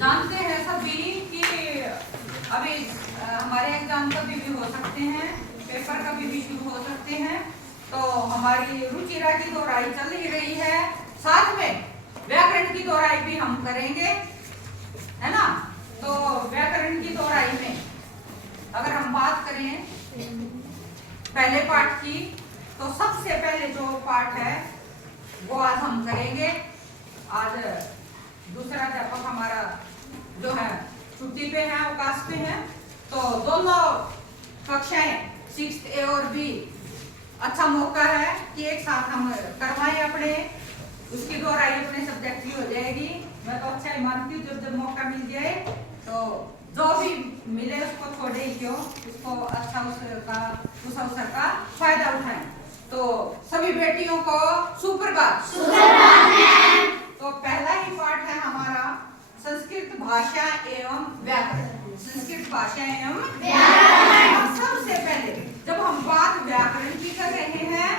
जानते हैं सभी कि अभी हमारे एग्जाम कभी भी हो सकते हैं, पेपर कभी भी शुरू हो सकते हैं। तो हमारी रुचिरा की दोहराई चल ही रही है, साथ में व्याकरण की दोहराई भी हम करेंगे, है ना। तो व्याकरण की दोहराई में अगर हम बात करें पहले पाठ की, तो सबसे पहले जो पाठ है वो आज हम करेंगे। आज दूसरा अध्यापक हमारा जो है छुट्टी पे है, अवकाश पे है, तो दोनों कक्षाएं 6th A और B अच्छा मौका है कि एक साथ हम करवाएं अपने, उसकी दोहराई अपने सब्जेक्ट की हो जाएगी। मैं तो अच्छा ही मानती हूँ, जब मौका मिल जाए तो जो भी मिले उसको छोड़े ही क्यों, उसको अच्छा उस अवसर का फायदा उठाएं। तो सभी बेटियों को सुप्रभात। तो पहला ही पाठ है हमारा संस्कृत भाषा एवं व्याकरण। संस्कृत भाषा एवं व्याकरण। सबसे पहले जब हम बात व्याकरण की कर रहे हैं,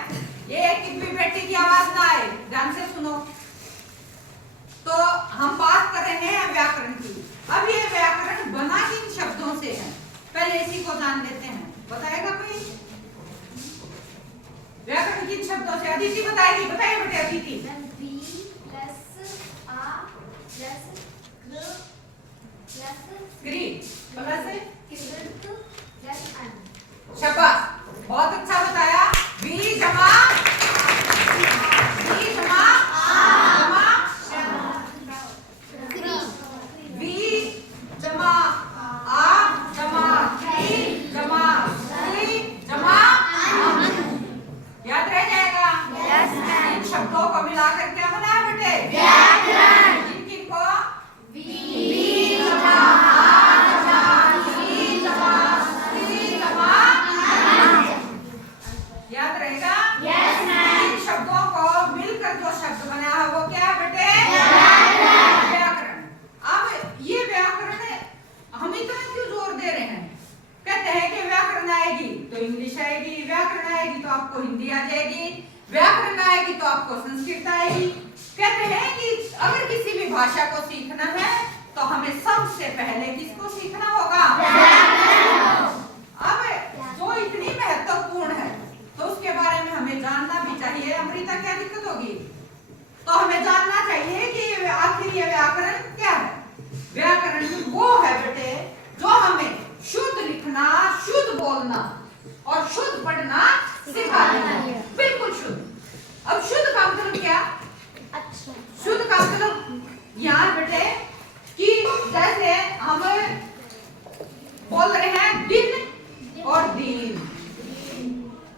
एक भी बेटी की आवाज ना आए, ध्यान से सुनो। तो हम बात कर रहे हैं व्याकरण की। अब ये व्याकरण बना किन शब्दों से है, पहले इसी को जान लेते हैं। बताएगा कोई व्याकरण किन शब्दों से? अदिति बताएगी, बताइए बेटे अदिति। शाबाश, बहुत अच्छा बताया। वी जमा आपको हिंदी आ जाएगी, व्याकरण आएगी तो आपको संस्कृत आएगी। कहते हैं कि अगर किसी भी भाषा को सीखना है तो हमें सबसे पहले किसको सीखना होगा? अब जो इतनी महत्वपूर्ण है तो उसके बारे में हमें जानना भी चाहिए। अमृता, क्या दिक्कत होगी? तो हमें जानना चाहिए कि आखिर ये व्याकरण क्या है। व्याकरण वो है बेटे जो हमें शुद्ध लिखना, शुद्ध बोलना और शुद्ध पढ़ना सिखाते हैं। बिल्कुल शुद्ध। अब शुद्ध का मतलब क्या? अच्छा, शुद्ध का मतलब यहाँ बेटे कि जैसे हम बोल रहे हैं दिन और दीन,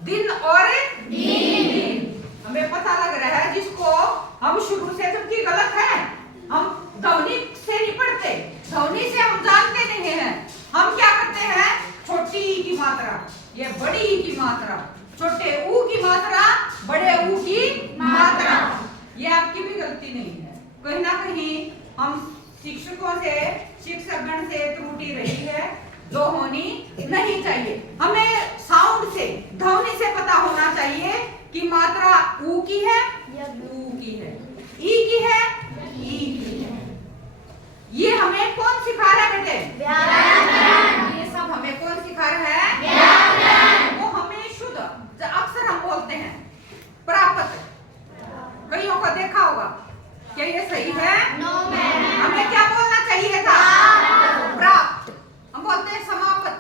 दिन और दीन, हमें पता लग रहा है जिसको हम शुरू से, जबकि गलत है, हम ध्वनि से नहीं पढ़ते, ध्वनि से हम जानते नहीं हैं। हम क्या करते हैं? छोटी ई की मात्रा, ये बड़ी ई की मात्रा, छोटे ऊ की मात्रा, बड़े ऊ की मात्रा, ये आपकी भी गलती नहीं है। कहीं ना कहीं हम शिक्षकों से, शिक्षकगण से त्रुटि रही है जो होनी नहीं चाहिए। हमें साउंड से, ध्वनि से पता होना चाहिए कि मात्रा ऊ की है, ऊ की है, ई की है, ई की है। ये हमें कौन सिखा रहा है बेटे? व्याकरण। ये सब हमें कौन सिखा रहा है? व्याकरण। वो हमें शुद्ध, अक्सर हम बोलते हैं प्राप्त, कईयों को देखा होगा, क्या ये सही है? हमें क्या बोलना चाहिए था? प्राप्त। हम बोलते हैं समाप्त,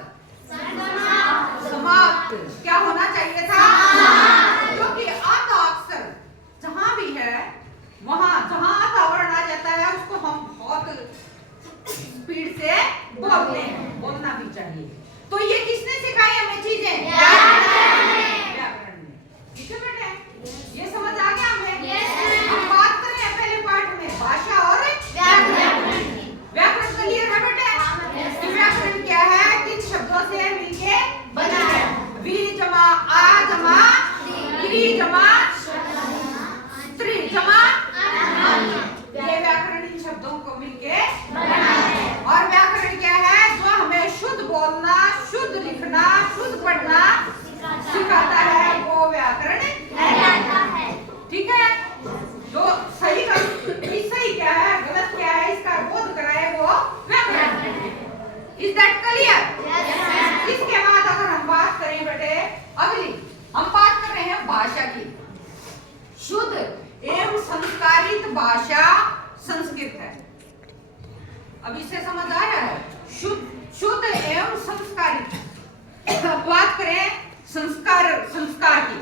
समाप्त। क्या होना चाहिए था? क्योंकि आधा अक्षर जहां भी है, वहां जहां आधा वर्ण आ जाता है उसको हम बहुत स्पीड से बोलते हैं, बोलना भी चाहिए। तो ये किसने सिखाई हमें चीजें? व्याकरण ने। ठीक है बेटे, ये समझ आ गया हमें? हम बात कर रहे हैं पहले पाठ में भाषा और व्याकरण। व्याकरण क्लियर है बेटे? व्याकरण क्या है? किन शब्दों से मिलके बना है? वी जमा एवं संस्कारित भाषा संस्कृत है। अब इससे समझ आ रहा है, शुद्ध एवं संस्कारित। अब बात करें संस्कार की।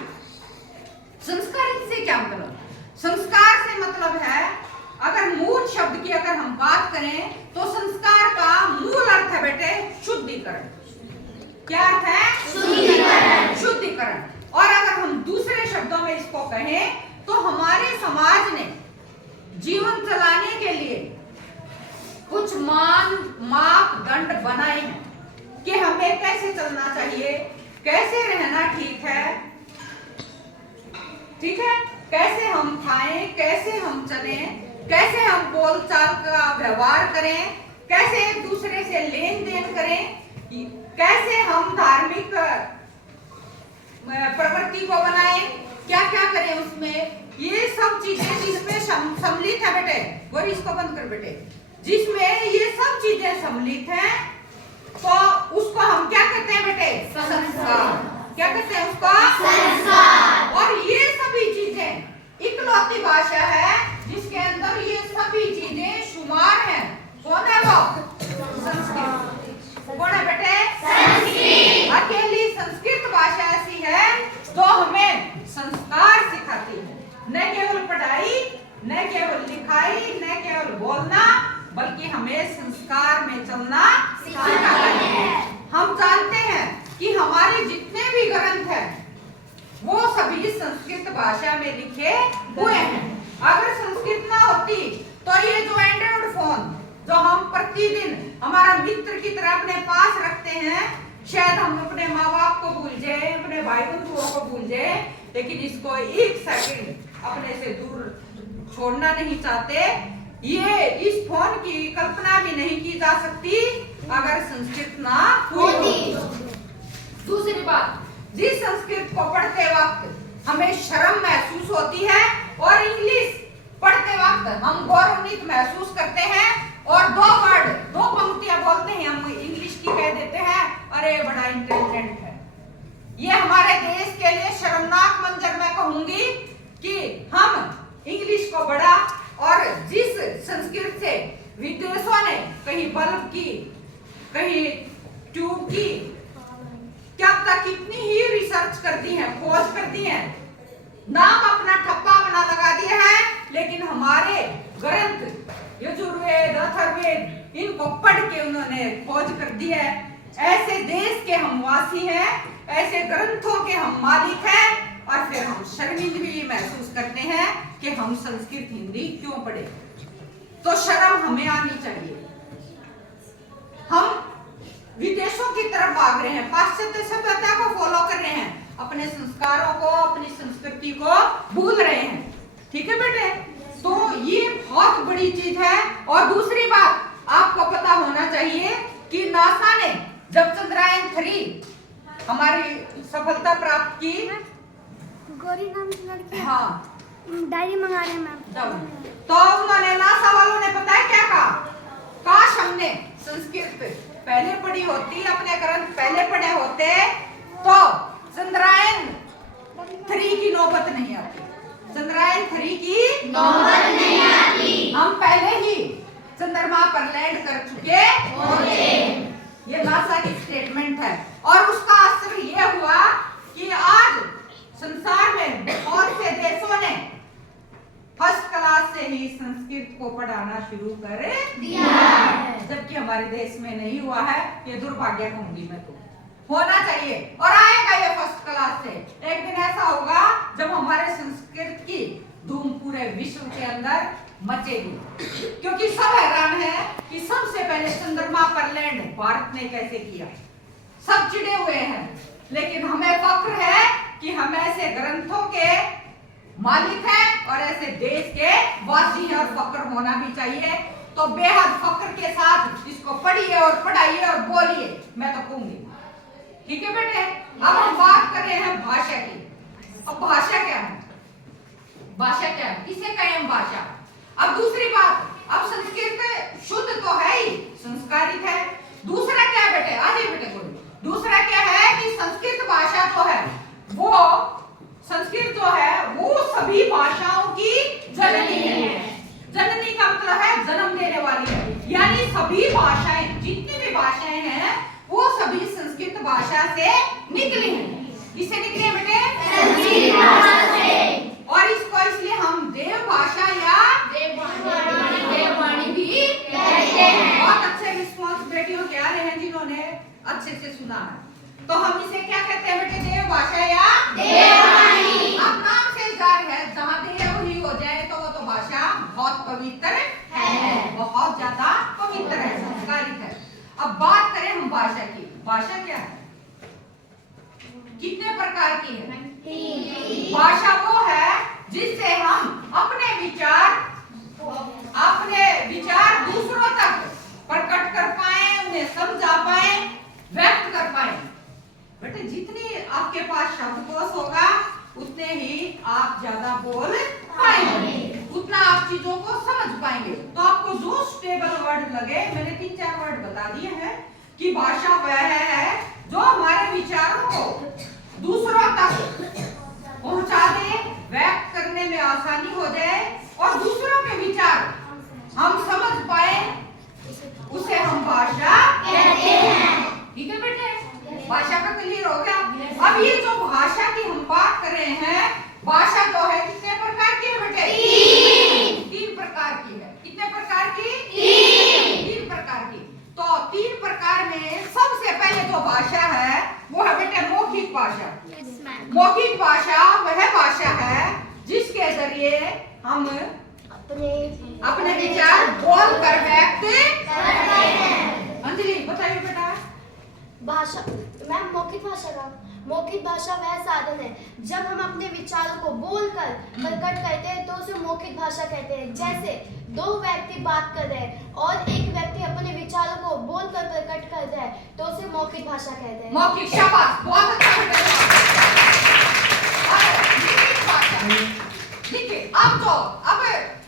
संस्कारित से क्या मतलब? संस्कार से मतलब है, अगर मूल शब्द की अगर हम बात करें तो संस्कार का मूल अर्थ है बेटे शुद्धिकरण। क्या अर्थ है? शुद्धिकरण। शुद्धिकरण। और अगर हम दूसरे शब्दों में इसको कहें तो हमारे समाज ने जीवन चलाने के लिए कुछ मापदंड बनाए हैं कि हमें कैसे चलना चाहिए, कैसे रहना ठीक है, ठीक है, कैसे हम खाएं, कैसे हम चलें, कैसे हम बोलचाल का व्यवहार करें, कैसे एक दूसरे से लेन देन करें, कैसे हम धार्मिक प्रवृत्ति को बनाएं, क्या क्या करें उसमें, ये सब चीजें जिसमें सम्मिलित है बेटे, और इसको बंद कर बेटे, जिसमें ये सब चीजें सम्मिलित हैं तो उसको हम क्या कहते हैं बेटे? संस्कार। क्या कहते हैं उसको? संस्कार। और ये सभी चीजें इकलौती भाषा है जिसके अंदर ये सभी चीजें शुमार हैं। कौन है वो? संस्कृत। कौन है बेटे? संस्कृत। अकेली संस्कृत भाषा ऐसी है जो हमें संस्कार सिखाती है, न केवल पढ़ाई, न केवल लिखाई, न केवल बोलना, बल्कि हमें संस्कार में चलना सिखाती है। हम जानते हैं कि हमारे जितने भी ग्रंथ हैं वो सभी संस्कृत भाषा में लिखे हुए हैं। अगर संस्कृत ना होती तो ये जो एंड्रॉइड फोन जो हम प्रतिदिन हमारा मित्र की तरह अपने पास रखते हैं, शायद हम अपने माँ बाप को भूल जाए, अपने भाई बंधुओं को भूल जाए, लेकिन इसको एक सेकंड अपने से दूर छोड़ना नहीं चाहते। ये इस फोन की कल्पना भी नहीं की जा सकती अगर संस्कृत ना होती। दूसरी बात, जिस संस्कृत को पढ़ते वक्त हमें शर्म महसूस होती है और इंग्लिश पढ़ते वक्त हम गौरवान्वित महसूस करते हैं और दो पंक्तियां बोलते हैं हम इंग्लिश की कह देते हैं, अरे बड़ा इंटेलिजेंट है। ये हमारे देश के लिए शर्मनाक मंजर मैं कहूंगी कि हम इंग्लिश को बड़ा, और जिस संस्कृत से विदेशों ने कहीं बल्ब की, कहीं ट्यूब की, क्या तक कितनी ही रिसर्च कर दी है, खोज कर दी है, नाम अपना ठप्पा बना लगा दिया है, लेकिन हमारे ग्रंथ यजुर्वेद, अथर्ववेद इनको पढ़ के उन्होंने खोज कर दी है। ऐसे देश के हम वासी हैं, ऐसे ग्रंथों के हम मालिक हैं, और फिर हम शर्मिंदगी महसूस करते हैं कि हम संस्कृत हिंदी क्यों पढ़े। तो शर्म हमें आनी चाहिए। हम विदेशों की तरफ भाग रहे हैं, पाश्चात्य सभ्यता को फॉलो कर रहे हैं, अपने संस्कारों को, अपनी संस्कृति को भूल रहे हैं। ठीक है बेटे, तो ये बहुत बड़ी चीज है। और दूसरी बात आपको पता होना चाहिए कि नासा ने जब चंद्रयान 3 हमारी सफलता प्राप्त की, गौरी नाम की लड़की, हाँ डायरी मंगा रहे हैं मैम, तो उन्होंने नासा वालों ने पता है क्या कहा? काश हमने संस्कृत पहले पढ़ी होती, अपने ग्रंथ पहले पढ़े होते तो चंद्रयान 3 की नौबत नहीं आती। चंद्रयान 3 की नौबत नहीं आती। हम पहले ही चंद्रमा पर लैंड कर चुके होते। ये नासा की स्टेटमेंट है। और उसका असर ये हुआ कि आज संसार में बहुत से देशों ने फर्स्ट क्लास से ही संस्कृत को पढ़ाना शुरू कर दिया है, जबकि हमारे देश में नहीं हुआ है। ये दुर्भाग्य कहूंगी मैं तो। होना चाहिए और आएगा ये फर्स्ट क्लास से। एक दिन ऐसा होगा जब हमारे संस्कृत की धूम पूरे विश्व के अंदर मचेगी, क्योंकि सब हैरान है कि सबसे पहले चंद्रमा पर लैंड भारत ने कैसे किया। सब चिढ़े हुए हैं, लेकिन हमें फक्र है कि हम ऐसे ग्रंथों के मालिक हैं और ऐसे देश के वासी हैं, और फक्र होना भी चाहिए। तो बेहद फक्र के साथ इसको पढ़िए और पढ़ाइए और बोलिए, मैं तो कहूंगी। ठीक है बेटे, अब हम बात कर रहे हैं भाषा की। अब भाषा क्या है? भाषा क्या है? किसे कहें हम भाषा? अब दूसरी बात, अब संस्कृत शुद्ध तो है ही, संस्कारित है। दूसरा क्या है बेटे? आ जाइए बेटे बोलो। दूसरा क्या है कि संस्कृत भाषा जो है वो, संस्कृत जो है वो सभी भाषाओं की सुनना है। तो हम इसे क्या कहते हैं बेटे? देव भाषा या देववाणी। अब नाम से जाहिर है, जहाँ देव ही हो जाए तो वो तो भाषा बहुत पवित्र है, बहुत ज्यादा पवित्र है, संस्कारित है। अब बात करें हम भाषा की। भाषा क्या है? कितने प्रकार की है? भाषा वो है जिससे हम अपने विचार दूसरों तक प्रकट कर पाए, उन्हें समझा पाए, व्यक्त कर पाए। बेटे जितनी आपके पास शब्दकोश होगा उतने ही आप ज्यादा बोल पाएंगे, उतना आप चीजों को समझ पाएंगे। तो आपको जो स्टेबल वर्ड लगे, मैंने 3-4 वर्ड बता दिए हैं कि भाषा वह है जो हमारे विचारों को दूसरों तक पहुंचा दे, व्यक्त करने में आसानी हो जाए और दूसरों के विचार हम समझ पाए, उसे हम भाषा कहते हैं। ठीक है बेटे, भाषा का क्लियर हो गया। अब ये जो भाषा की हम बात कर रहे हैं, भाषा जो है कितने प्रकार की है बेटे? 3 प्रकार की है। कितने प्रकार की? 3 प्रकार की। तो 3 प्रकार में सबसे पहले जो भाषा है वो है बेटे मौखिक भाषा। मौखिक भाषा वह भाषा है जिसके जरिए हम अपने विचार बोल कर व्यक्त करते हैं। अंजलि बताइए बेटा। भाषा मैम, मौखिक भाषा वह साधन है जब हम अपने विचारों को बोलकर प्रकट करते हैं तो उसे मौखिक भाषा कहते हैं। जैसे 2 व्यक्ति बात कर रहे हैं और एक व्यक्ति अपने विचारों को बोलकर प्रकट कर रहा है तो उसे मौखिक भाषा कहते हैं। मौखिक, शाबाश, बहुत अच्छा बेटा। देखिए अब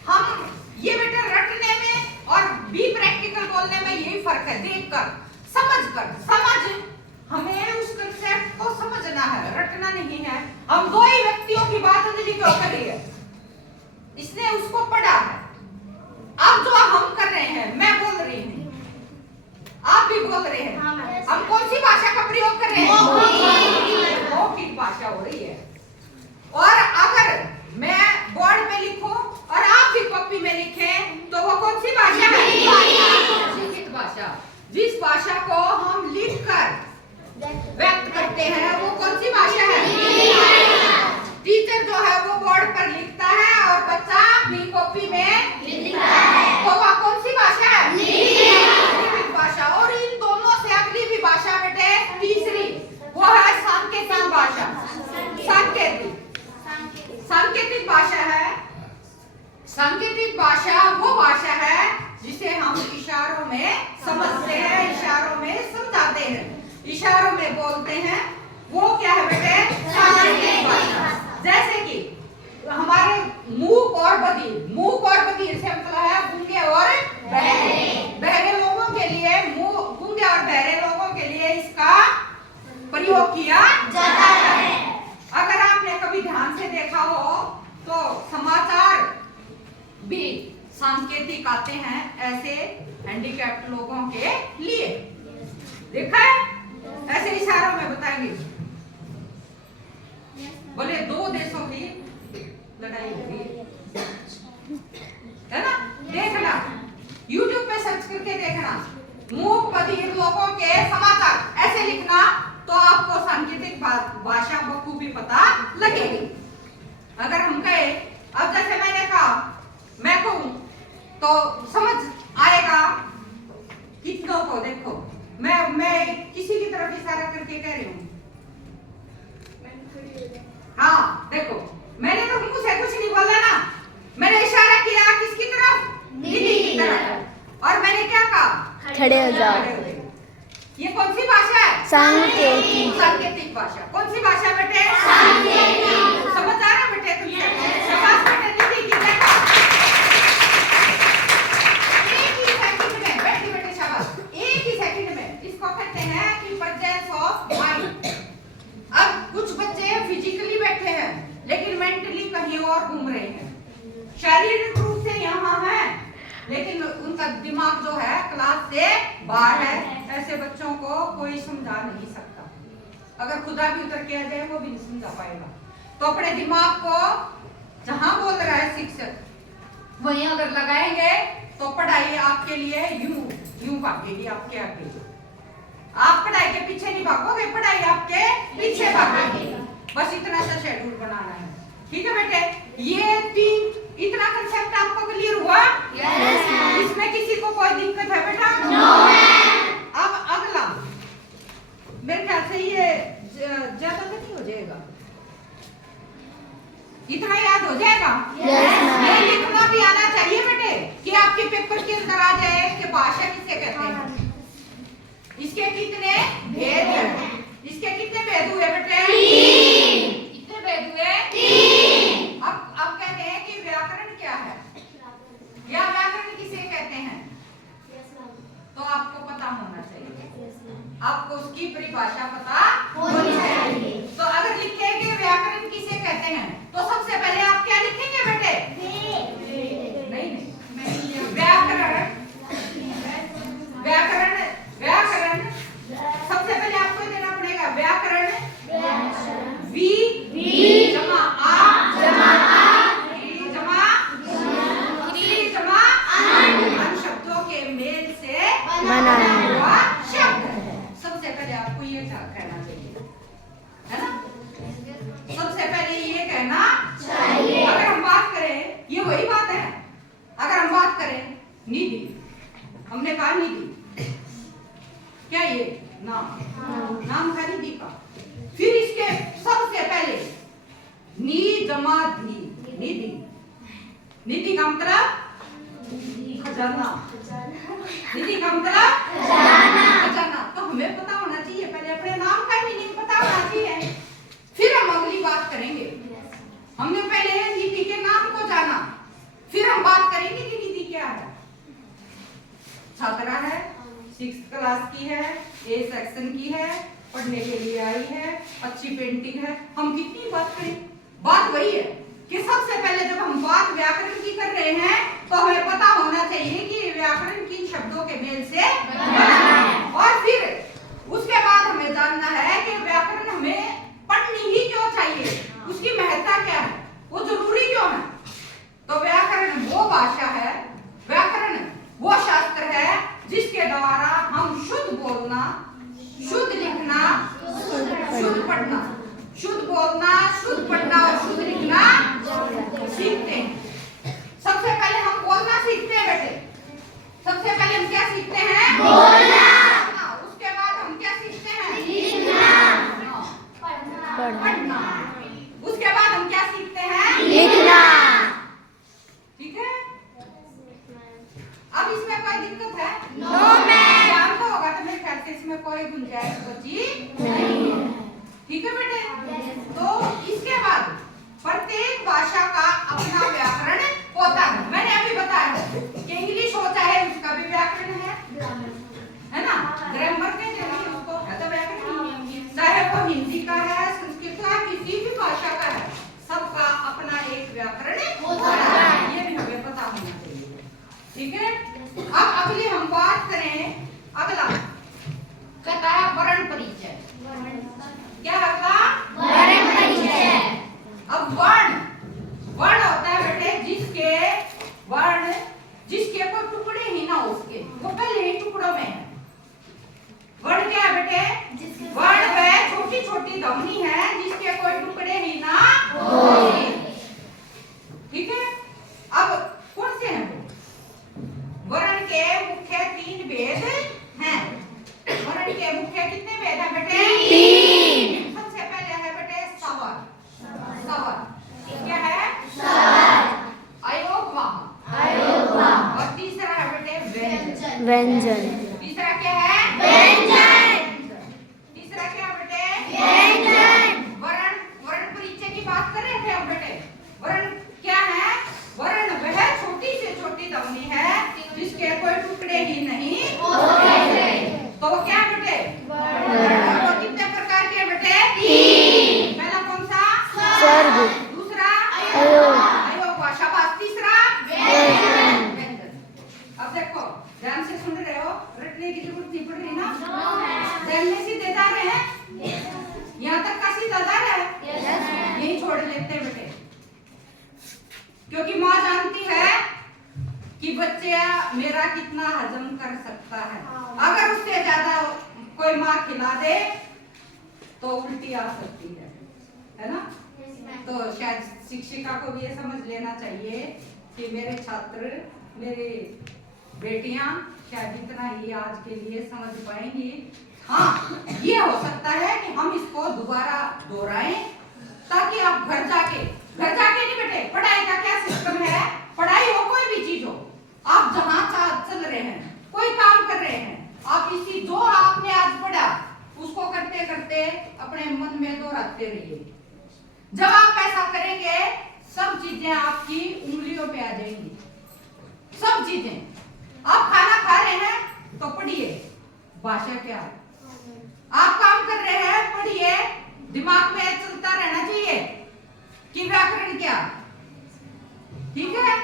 हम ये बेटे रटने में और बी प्रैक्टिकल बोलने में यही फर्क है। देखकर, समझ हमें उस कंसेप्ट को समझना है, रटना नहीं है। हम 2 ही व्यक्तियों की बात अंजलि क्यों कर रही है? इसने उसको पढ़ा है। अब जो हम कर रहे हैं, मैं बोल रही हूँ, आप भी बोल रहे हैं, हम कौन सी भाषा का प्रयोग कर रहे हैं? मौखिक भाषा हो रही है। और अगर मैं बोर्ड पे लिखूं और आप भी कॉपी में लिखें तो वो कौन सी भाषा है? लिखित भाषा। जिस भाषा को हम लिखकर व्यक्त करते हैं वो कौन सी भाषा है? टीचर जो है वो बोर्ड पर लिखता है और बच्चा भी कॉपी में लिखता है, तो वह कौन सी भाषा है? लिखित भाषा। और इन दोनों से अगली भी भाषा बेटे तीसरी, वो है सांकेतिक भाषा। सांकेतिक भाषा है। सांकेतिक भाषा वो भाषा है जिसे हम इशारों में समझते हैं, इशारों में समझाते हैं, इशारों में बोलते हैं। वो क्या है बेटे? सांकेतिक भाषा। जैसे कि हमारे मूक और बधिर से मतलब है गूंगे और बहरे लोगों के लिए, गूंगे और बहरे लोगों के लिए इसका प्रयोग किया जाता है। अगर आपने कभी ध्यान से देखा हो तो समाचार भी सांकेतिक आते हैं ऐसे हैंडीकैप्ड लोगों के लिए। देखा है? ऐसे इशारों में बताएंगे। बोले 2 देशों की लड़ाई होगी, है ना? देखना, YouTube पे सर्च करके देखना, मूक बधिर लोगों के समाचार ऐसे लिखना तो आपको सांकेतिक भाषा बखूबी पता लगेगी। अगर हम कहे, अब जैसे मैंने कहा, मैं कहूं तो समझ आएगा कितनों को। देखो मैं किसी की तरफ इशारा करके कह रही हूँ। हाँ देखो, मैंने तो मुंह से कुछ नहीं बोला ना, मैंने इशारा किया किसकी तरफ? दीदी की तरफ। और मैंने क्या कहा? खड़े हो जाओ। ये कौन सी भाषा है? सांकेतिक भाषा। कौन सी भाषा बेटे? सांकेतिक। समझ आ रहा बेटे तुमसे? शाबाश बेटे, दीदी की देखो। एक ही सेकंड में बैठी बेटे, शाबाश। एक ही सेकंड में इसको कहते हैं कि प्रेजेंस ऑफ माइंड। अब कुछ बच्चे फिजिकली बैठे हैं लेकिन मेंटली कहीं और घूम रहे हैं। शारीरिक रूप से यहाँ है लेकिन उनका दिमाग जो है क्लास से बाहर है। ऐसे बच्चों को कोई समझा नहीं सकता। अगर खुदा भी उतर के आ जाए वो भी नहीं समझा पाएगा। तो अपने दिमाग को जहां बोल रहा है शिक्षक वहीं अगर लगाएंगे तो पढ़ाई आपके लिए यूं भागेगी आपके आगे। आप पढ़ाई के पीछे नहीं भागोगे, पढ़ाई आपके पीछे भागेगी। बस इतना सा शेड्यूल बनाना है, ठीक है बेटे। ये इतना कंसेप्ट आपको क्लियर हुआ? यस। इसमें किसी को कोई दिक्कत है बेटा? No ma'am. अब अगला, मेरे ख्याल से ये ज्यादा तो नहीं हो जाएगा, इतना याद हो जाएगा? यस। ये लिखना भी आना चाहिए बेटे कि आपके पेपर के अंदर आ जाए कि भाषा किसे कहते हैं, इसके कितने भेद हैं, इसके कितने भेद हुए बेटे? 3। कितने भेद हुए? 3। अब कहते हैं कि व्याकरण क्या है या व्याकरण किसे कहते हैं, तो आपको पता होना चाहिए, आपको उसकी परिभाषा पता होनी चाहिए। तो अगर लिखेंगे व्याकरण किसे कहते हैं तो सबसे पहले आप क्या लिखेंगे बेटे? नहीं, व्याकरण सबसे पहले आपको देना पड़ेगा व्याकरण वी जमा आ जमा अन शब्दों के मेल से बना हुआ शब्द है। सबसे पहले आपको ये कहना चाहिए, है ना? सबसे पहले ये कहना चाहिए। अगर हम बात करें, ये वही बात है, अगर हम बात करें निधि, हमने कहा निधि क्या, ये नाम था निधि का। फिर इसके सबसे पहले नी जमा धी, निधि का मतलब खजाना, निधि का मतलब खजाना। तो हमें पता होना चाहिए, पहले अपने नाम का मीनिंग पता होना चाहिए, फिर हम अगली बात करेंगे। हमने पहले निधि के नाम को जाना, फिर हम बात करेंगे कि निधि क्या है। छात्रा है, 6th क्लास की है, A सेक्शन की है, पढ़ने के लिए आई है, अच्छी पेंटिंग है। हम कितनी बात करें, बात वही है कि सबसे पहले जब हम बात व्याकरण की कर रहे हैं तो हमें पता होना चाहिए कि व्याकरण किन शब्दों के मेल से बना है, और फिर उसके बाद हमें जानना है कि व्याकरण हमें पढ़नी ही क्यों चाहिए, उसकी महत्ता क्या है, वो जरूरी क्यों है। तो व्याकरण वो भाषा है, व्याकरण वो शास्त्र है जिसके द्वारा हम शुद्ध बोलना, शुद्ध लिखना, शुद्ध पढ़ना, शुद्ध बोलना, शुद्ध पढ़ना और शुद्ध लिखना सीखते हैं। सबसे पहले हम बोलना सीखते हैं बेटे, सबसे पहले हम क्या सीखते हैं? बोलना। उसके बाद हम क्या सीखते हैं? लिखना, पढ़ना। उसके बाद हम क्या सीखते हैं? लिखना। ठीक है? अब इसमें कोई दिक्कत है? No ma'am. ध्यान तो होगा, तो मेरे ख्याल से इसमें कोई गुंजाइश बची नहीं है, ठीक है बेटे? तो इसके बाद प्रत्येक भाषा का अपना व्याकरण होता है। मैंने अभी बताया कि इंग्लिश होता है, उसका भी व्याकरण है ना? ग्रामर कहते हैं उसको, तो व्याकरण ही है। चाहे वो हिंदी का है, संस्कृत का, किसी भी भाषा का है, सबका अपना एक व्याकरण होता है। ये भी हमें पता होना चाहिए, ठीक है? अब अगली हम बात करें, अगला कहता है वर्ण परिचय। क्या होगा? वर्ण परिचय। अब वर्ण होता है बेटे जिसके कोई टुकड़े ही ना, उसके वो पहले ही टुकड़ों में है। वर्ण क्या है बेटे? वर्ण वह छोटी छोटी ध्वनि है जिसके कोई टुकड़े ही ना हो, ठीक है? अब कौन से हैं वो? वर्ण के मुख्य 3 भेद हैं। वर्ण के मुख्य कितने भेद हैं बेटे? 3। सबसे पहले है बेटे स्वर। क्या है? स्वर। अयोगवाह। और तीसरा है बेटे व्यंजन। तीसरा क्या है? व्यंजन। तीसरा क्या बेटे? व्यंजन। वर्ण परिचय की बात कर रहे थे हम बेटे। वर्ण क्या है? वर्ण वह छोटी से छोटी ध्वनि है जिसके कोई टुकड़े ही नहीं होते। तो वो क्या है बेटे? वो कितने प्रकार के बेटे? 3। पहला कौन सा? स्वर्ग। दूसरा अयोग। शाबाश। तीसरा व्यंजन। अब देखो ध्यान से सुन रहे हो, रटने की जरूरत नहीं पड़ रही ना? ध्यान में सीधे जा रहे हैं, यहाँ तक का सीधा जा रहा है, यही छोड़ लेते हैं बेटे, क्योंकि माँ जानती है कि बच्चा मेरा कितना हजम कर सकता है। अगर उससे ज्यादा कोई माँ खिला दे तो उल्टी आ सकती है ना? तो शायद शिक्षिका को भी ये समझ लेना चाहिए कि मेरे छात्र, मेरी बेटियां शायद इतना ही आज के लिए समझ पाएंगी। हाँ, ये हो सकता है कि हम इसको दोबारा दोहराएं ताकि आप घर जाके नहीं बेटे, पढ़ाई का क्या सिस्टम है, पढ़ाई हो कोई भी चीज हो, आप जहाँ चल रहे हैं, कोई काम कर रहे हैं, आप इसी जो आपने आज पढ़ा उसको करते करते अपने मन में दोहराते रहिए। जब आप ऐसा करेंगे सब चीजें आपकी उंगलियों पे आ जाएंगी, सब चीजें। आप खाना खा रहे हैं तो पढ़िए भाषा क्या है, आप काम कर रहे हैं पढ़िए, दिमाग में चलता रहना चाहिए कि व्याकरण क्या, ठीक है?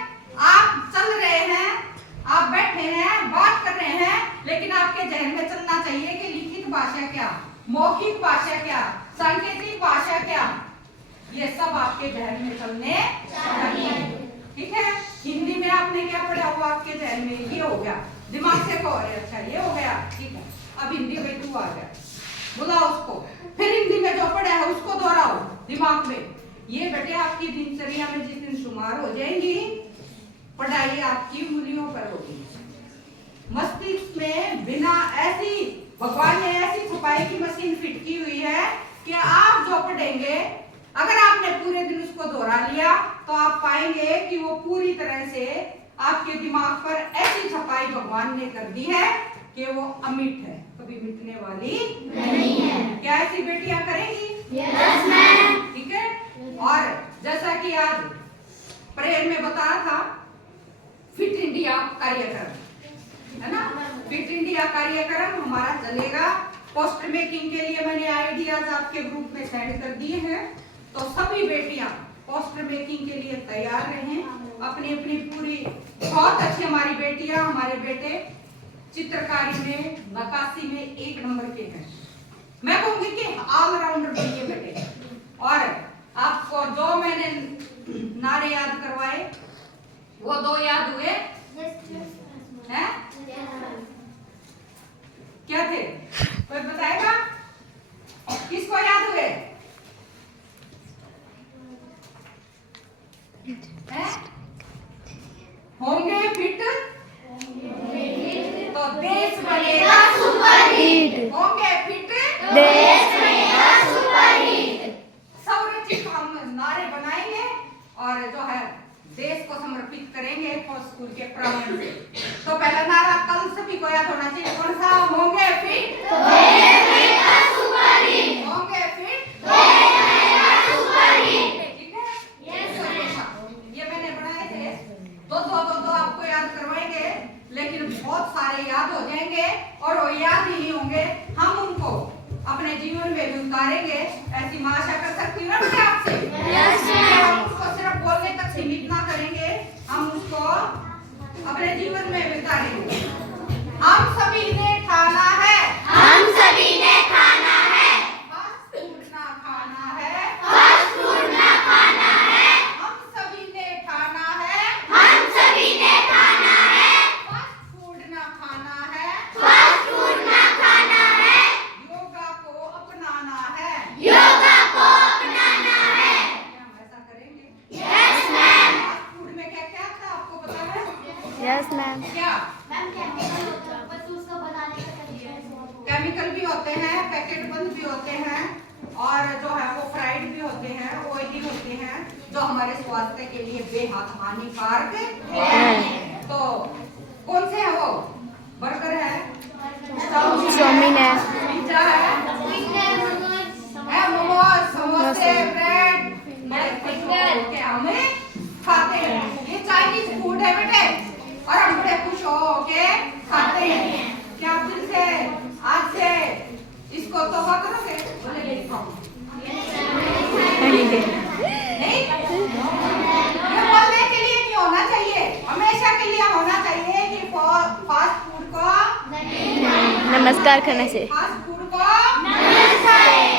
आप चल रहे हैं, आप बैठे हैं, बात कर रहे हैं, लेकिन आपके जहन में चलना चाहिए कि लिखित भाषा क्या, मौखिक भाषा क्या, सांकेतिक भाषा क्या, ये सब आपके जहन में चलने चाहिए, ठीक है? हिंदी में आपने क्या पढ़ा हुआ आपके जहन में, ये हो गया, दिमाग से कहो अरे अच्छा ये हो गया, ठीक है? अब हिंदी में तू आ गया, बुलाओ उसको, फिर हिंदी में जो पढ़ा है उसको दोहराओ दिमाग में। ये बेटे आपकी दिनचर्या में जिस दिन शुमार हो जाएंगी, पढ़ाई आपकी उंगलियों पर होगी। मस्तिष्क में बिना ऐसी, भगवान ने ऐसी छुपाई की मशीन फिट की हुई है कि आप जो पढ़ेंगे, अगर आपने पूरे दिन उसको दोहरा लिया तो आप पाएंगे कि वो पूरी तरह से आपके दिमाग पर ऐसी छपाई भगवान ने कर दी है कि वो अमिट है, कभी मिटने वाली नहीं है। क्या ऐसी बेटियां करेंगी? यस मैम, ठीक है? और जैसा कि आज प्रेयर में बताया था, फिट इंडिया कार्यक्रम है ना, फिट इंडिया कार्यक्रम हमारा चलेगा। पोस्टर मेकिंग के लिए मैंने आइडियाज आपके ग्रुप में सेंड कर दिए हैं, तो सभी बेटियां पोस्टर मेकिंग के लिए तैयार रहें, अपनी अपनी पूरी। बहुत अच्छी हमारी बेटियां, हमारे बेटे चित्रकारी में, नक्काशी में 1 नंबर के हैं। मैं कहूंगी कि ऑलराउंडर बनिए बेटे। और आपको जो मैंने नारे याद करवाए वो 2 याद हुए हैं? क्या थे, कोई बताएगा? किसको याद हुए हैं? होंगे फिट तो देश बनेगा सुपरहिट, होंगे फिट देश बनेगा सुपरहिट। संरचित हम नारे बनाएंगे और जो है देश को समर्पित करेंगे स्कूल के प्रांगण से। तो पहला नारा कल सभी को याद होना चाहिए, कौन सा? होंगे फिट तो देश बनेगा सुपरहिट, होंगे फिट तो देश बनेगा सुपरहिट, ठीक है? ये मैंने बनाए थे, दो आपको याद करवाएंगे, लेकिन बहुत सारे याद हो जाएंगे और वो याद ही नहीं होंगे, हम उनको अपने जीवन में भी उतारेंगे। ऐसी मैं आशा कर सकती हूँ ना आपसे। हम उसको सिर्फ बोलने तक सीमित ना करेंगे, हम उसको अपने जीवन में भी उतारेंगे। हम सभी ने खाना है, हम सभी ने खाना है, फास्ट फूड ना खाना है, फास्ट फूड ना खाना है, हम सभी ने खाना है, हम सभी ने खाना है, फास्ट फूड ना खाना है, फास्ट फूड ना खाना है, योगा को अपनाना है, योगा को अपनाना है। क्या हम ऐसा करेंगे? Yes ma'am. फास्ट फूड में क्या क्या था आपको पता है? Yes ma'am. क्या मैम केमिकल होता है, बस उसका बनाने का तरीका है। केमिकल भी होते हैं, पैकेट बंद भी होते हैं, और जो है वो फ्राइड भी होते हैं, ऑयली होते हैं, जो हमारे स्वास्थ्य के लिए बेहद हानिकारक है। तो कौन से है वो? बर्गर है, चाउमीन है, पिज्जा है, मोमोज, समोसे, ब्रेड, के हमें खाते हैं। ये चाइनीज फूड है बेटे, और हम बड़े खुश हो के खाते हैं। क्या आप दिल से आज से इसको तौबा करोगे? बोले नहीं खाऊं। नहीं, ये बोलने के लिए नहीं होना चाहिए, हमेशा के लिए होना चाहिए कि फास्ट फूड को नमस्कार करने से, फास्ट फूड को नमस्कार।